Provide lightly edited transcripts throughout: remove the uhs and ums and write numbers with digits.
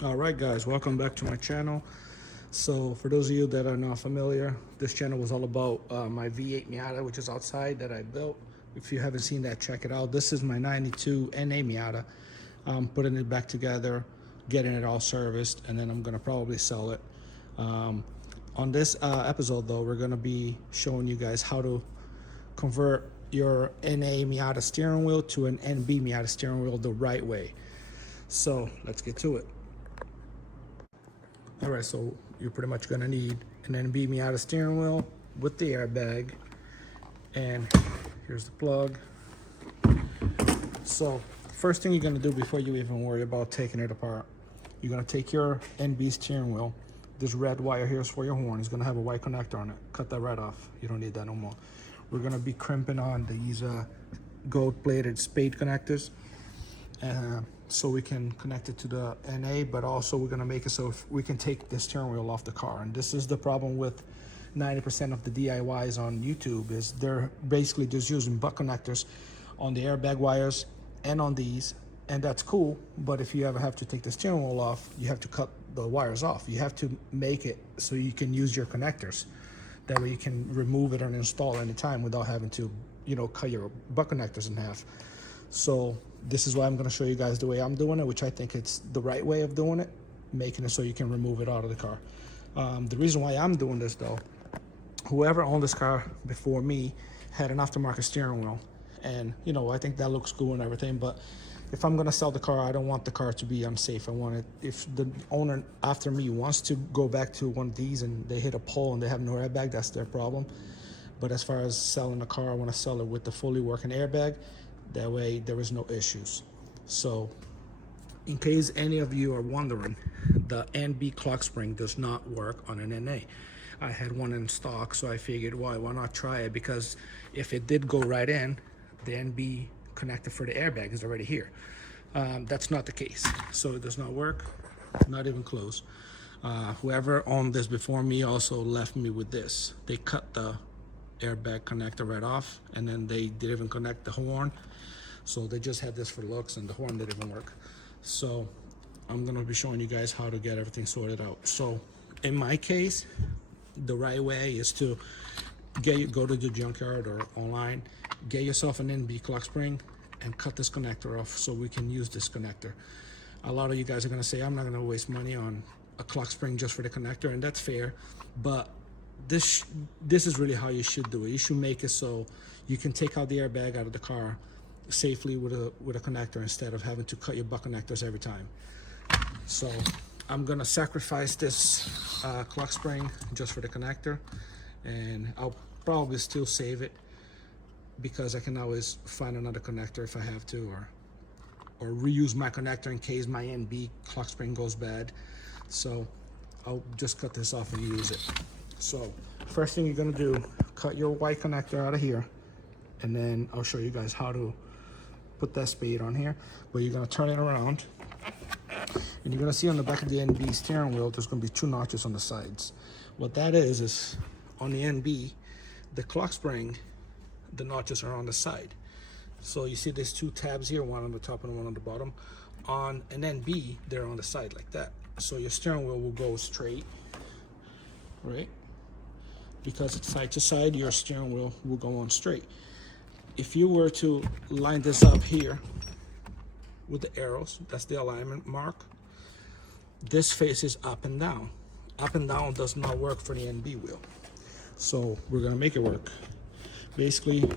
All right, guys, welcome back to my channel. So for those of you that are not familiar, this channel was all about my V8 Miata, which is outside, that I built. If you haven't seen that, check it out. This is my 92 NA Miata. I'm putting it back together, getting it all serviced, and then I'm gonna probably sell it. On this episode though, we're gonna be showing you guys how to convert your NA Miata steering wheel to an NB Miata steering wheel the right way. So let's get to it. All right, so you're pretty much gonna need an NB Miata steering wheel with the airbag, and here's the plug. So first thing you're gonna do before you even worry about taking it apart, you're gonna take your NB steering wheel. This red wire here is for your horn. It's gonna have a white connector on it. Cut that right off. You don't need that no more. We're gonna be crimping on these gold-plated spade connectors. So we can connect it to the NA, but also we're gonna make it so we can take the steering wheel off the car. And this is the problem with 90% of the DIYs on YouTube, is they're basically just using butt connectors on the airbag wires and on these, and that's cool. But if you ever have to take the steering wheel off, you have to cut the wires off. You have to make it so you can use your connectors. That way you can remove it and install anytime without having to, cut your butt connectors in half. So this is why I'm going to show you guys the way I'm doing it, which I think it's the right way of doing it, making it so you can remove it out of the car. The reason why I'm doing this though, whoever owned this car before me had an aftermarket steering wheel, and I think that looks cool and everything, but if I'm going to sell the car, I don't want the car to be unsafe. I want it, if the owner after me wants to go back to one of these and they hit a pole and they have no airbag, that's their problem. But as far as selling a car, I want to sell it with the fully working airbag. That way there is no issues. So in case any of you are wondering, the NB clock spring does not work on an NA. I had one in stock, so I figured, why not try it? Because if it did go right in, the NB connector for the airbag is already here. That's not the case. So it does not work, not even close. Whoever owned this before me also left me with this. They cut the airbag connector right off, and then they didn't even connect the horn. So they just had this for looks, and the horn didn't even work. So I'm gonna be showing you guys how to get everything sorted out. So in my case, the right way is to go to the junkyard or online, get yourself an NB clock spring and cut this connector off so we can use this connector. A lot of you guys are gonna say, I'm not gonna waste money on a clock spring just for the connector, and that's fair, but this is really how you should do it. You should make it so you can take out the airbag out of the car safely with a connector instead of having to cut your butt connectors every time. So I'm gonna sacrifice this clock spring just for the connector, and I'll probably still save it because I can always find another connector if I have to, or reuse my connector in case my NB clock spring goes bad. So I'll just cut this off and use it. So first thing you're gonna do, cut your white connector out of here, and then I'll show you guys how to put that spade on here. But you're gonna turn it around, and you're gonna see on the back of the NB steering wheel, there's gonna be 2 notches on the sides. What that is on the NB, the clock spring, the notches are on the side. So you see there's 2 tabs here, one on the top and one on the bottom. On an NB, they're on the side like that. So your steering wheel will go straight, right? Because it's side to side, your steering wheel will go on straight. If you were to line this up here with the arrows, that's the alignment mark, this faces up and down. Up and down does not work for the NB wheel. So we're gonna make it work. Basically,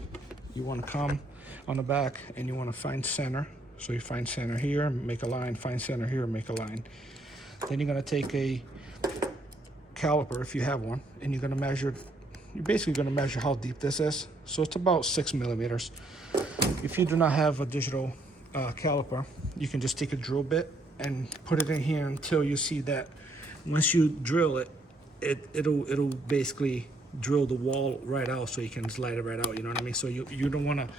you wanna come on the back and you wanna find center. So you find center here, make a line, find center here, make a line. Then you're gonna take a caliper, if you have one, and you're basically gonna measure how deep this is. So it's about 6 millimeters. If you do not have a digital caliper, you can just take a drill bit and put it in here until you see that once you drill it, it'll basically drill the wall right out, so you can slide it right out. You know what I mean? So you don't wanna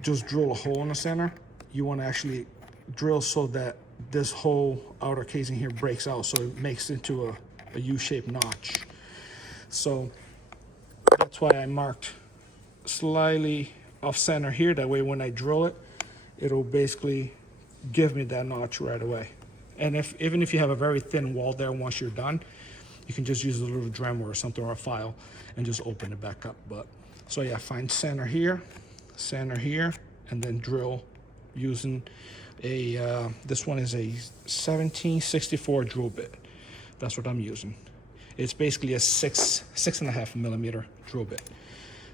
just drill a hole in the center. You wanna actually drill so that this whole outer casing here breaks out, so it makes it into a U-shaped notch. So that's why I marked slightly off center here. That way when I drill it, it'll basically give me that notch right away. And even if you have a very thin wall there, once you're done, you can just use a little Dremel or something or a file and just open it back up. But so yeah, find center here, and then drill using a this one is a 1764 drill bit. That's what I'm using. It's basically a 6.5 millimeter drill bit.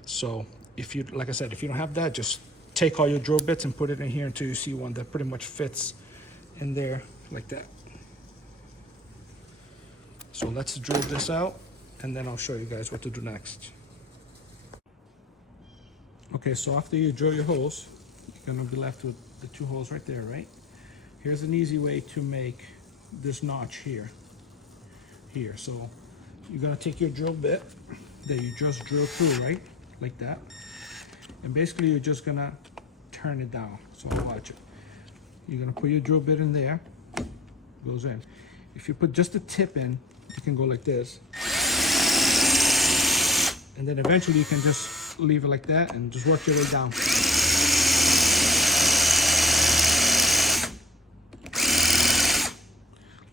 So if you, like I said, if you don't have that, just take all your drill bits and put it in here until you see one that pretty much fits in there like that. So let's drill this out, and then I'll show you guys what to do next. Okay, so after you drill your holes, you're gonna be left with the 2 holes right there, right? Here's an easy way to make this notch here. So you're gonna take your drill bit that you just drilled through, right? Like that. And basically you're just gonna turn it down. So watch it. You're gonna put your drill bit in there, goes in. If you put just the tip in, you can go like this. And then eventually you can just leave it like that and just work your way down.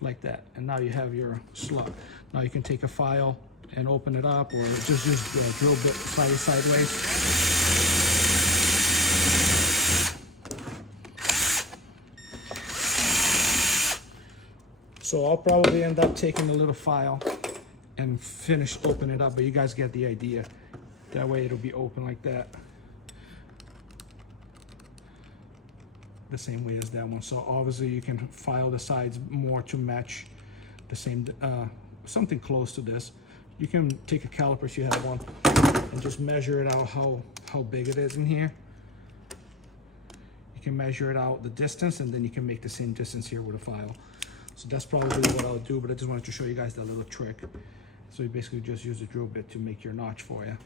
Like that. And now you have your slot. Now you can take a file and open it up, or just use the drill bit sideways. So I'll probably end up taking a little file and open it up, but you guys get the idea. That way it'll be open like that. The same way as that one. So obviously you can file the sides more to match the same, something close to this. You can take a caliper if you have one and just measure it out how big it is in here. You can measure it out the distance, and then you can make the same distance here with a file. So that's probably what I'll do, but I just wanted to show you guys that little trick. So you basically just use a drill bit to make your notch for you.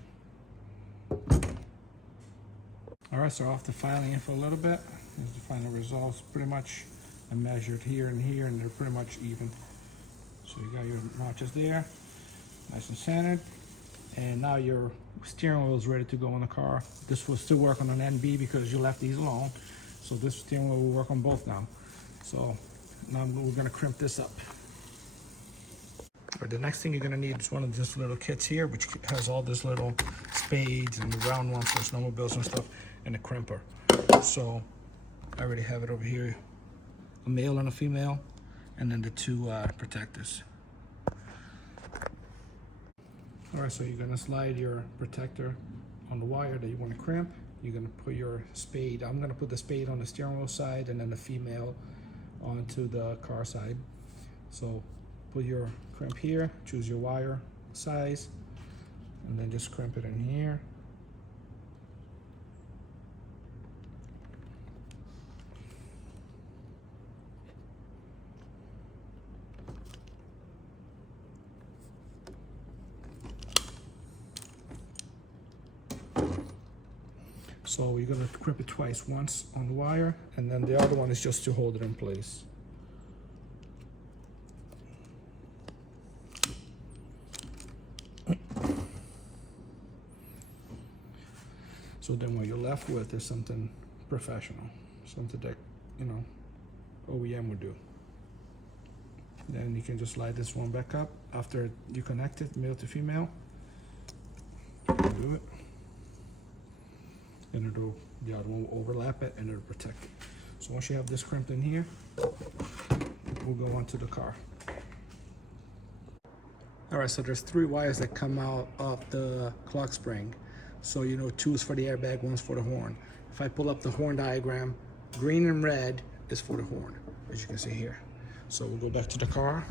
All right, so after filing in for a little bit, here's the final results. Pretty much I measured here and here, and they're pretty much even. So you got your notches there, nice and centered. And now your steering wheel is ready to go in the car. This will still work on an NB because you left these alone. So this steering wheel will work on both now. So now we're gonna crimp this up. But the next thing you're gonna need is one of these little kits here, which has all these little spades and the round ones for snowmobiles and stuff, and a crimper. So I already have it over here, a male and a female, and then the 2 protectors. All right, so you're gonna slide your protector on the wire that you wanna crimp. You're gonna put your spade, I'm gonna put the spade on the steering wheel side and then the female onto the car side. So put your crimp here, choose your wire size, and then just crimp it in here. So you're gonna crimp it twice, once on the wire, and then the other one is just to hold it in place. So then what you're left with is something professional, something that, you know, OEM would do. Then you can just slide this one back up after you connect it, male to female. Do it. And the other one will overlap it and it'll protect it. So once you have this crimped in here, we'll go on to the car. All right, so there's 3 wires that come out of the clock spring. So 2 is for the airbag, 1's for the horn. If I pull up the horn diagram, green and red is for the horn, as you can see here. So we'll go back to the car.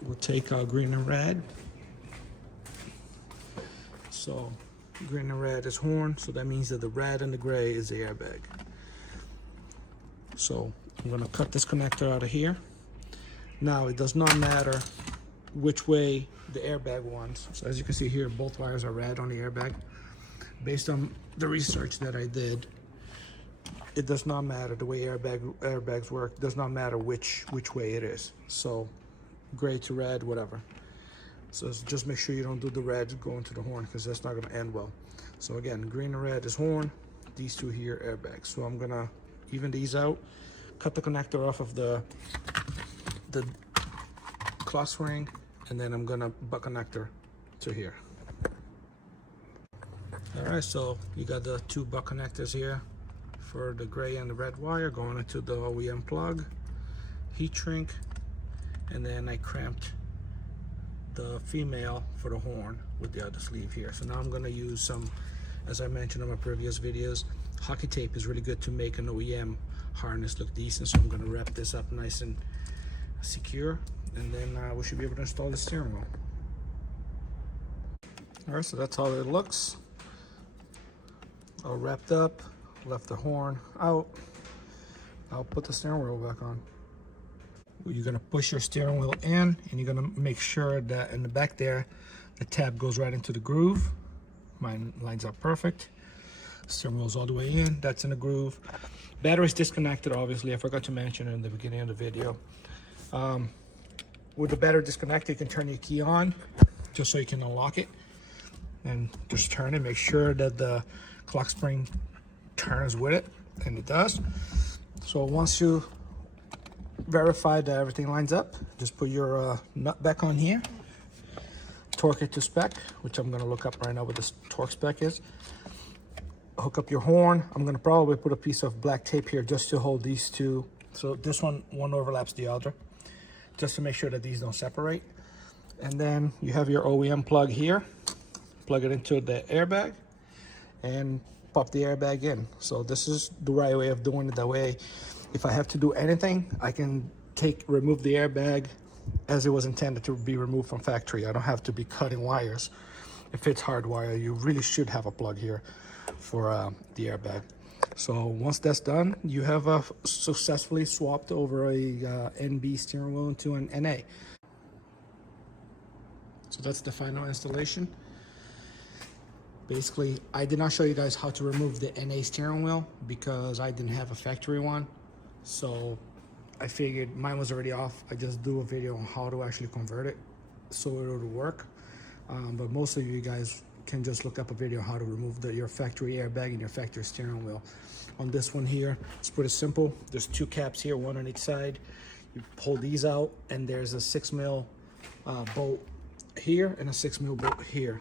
We'll take green and red. So green and red is horn, so that means that the red and the gray is the airbag. So I'm gonna cut this connector out of here. Now it does not matter which way the airbag wants. So as you can see here, both wires are red on the airbag. Based on the research that I did, it does not matter the way airbags work. It does not matter which way it is. So gray to red, whatever. So just make sure you don't do the red going to the horn, because that's not gonna end well. So again, green and red is horn, these 2 here airbags. So I'm gonna even these out, cut the connector off of the clutch ring, and then I'm gonna butt connector to here. All right, so you got the two butt connectors here for the gray and the red wire going into the OEM plug, heat shrink, and then I cramped the female for the horn with the other sleeve here. So now I'm gonna use some, as I mentioned in my previous videos, hockey tape is really good to make an OEM harness look decent. So I'm gonna wrap this up nice and secure, and then we should be able to install the steering wheel. All right, so that's how it looks. All wrapped up, left the horn out. I'll put the steering wheel back on. You're gonna push your steering wheel in, and you're gonna make sure that in the back there, the tab goes right into the groove. Mine lines up perfect. Steering wheel's all the way in, that's in the groove. Battery's disconnected, obviously. I forgot to mention in the beginning of the video. With the battery disconnected, you can turn your key on, just so you can unlock it. And just turn it, make sure that the clock spring turns with it, and it does. So once you verify that everything lines up, just put your nut back on here, torque it to spec, which I'm gonna look up right now what this torque spec is. Hook up your horn. I'm gonna probably put a piece of black tape here just to hold these two. So this one overlaps the other, just to make sure that these don't separate. And then you have your OEM plug here. Plug it into the airbag and pop the airbag in. So this is the right way of doing it. That way, if I have to do anything, I can remove the airbag as it was intended to be removed from factory. I don't have to be cutting wires. If it's hardwired, you really should have a plug here for the airbag. So once that's done, you have successfully swapped over a NB steering wheel into an NA. So that's the final installation. Basically, I did not show you guys how to remove the NA steering wheel because I didn't have a factory one. So I figured mine was already off. I just do a video on how to actually convert it so it would work. But most of you guys can just look up a video on how to remove your factory airbag and your factory steering wheel. On this one here, it's pretty simple. There's two caps here, one on each side. You pull these out, and there's a 6mm bolt here and a 6mm bolt here.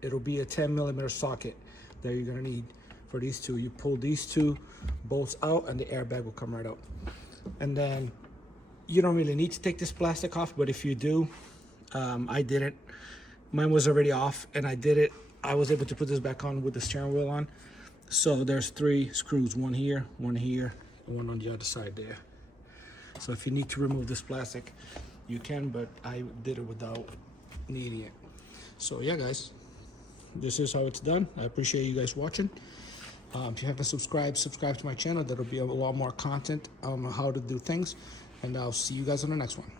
It'll be a 10mm socket that you're gonna need for these two. You pull these two bolts out, and the airbag will come right out. And then you don't really need to take this plastic off, but if you do, I didn't. Mine was already off, and I did it. I was able to put this back on with the steering wheel on. So there's 3 screws, one here, and one on the other side there. So if you need to remove this plastic, you can, but I did it without needing it. So yeah, guys, this is how it's done. I appreciate you guys watching. If you haven't subscribed to my channel. There'll be a lot more content on how to do things, and I'll see you guys on the next one.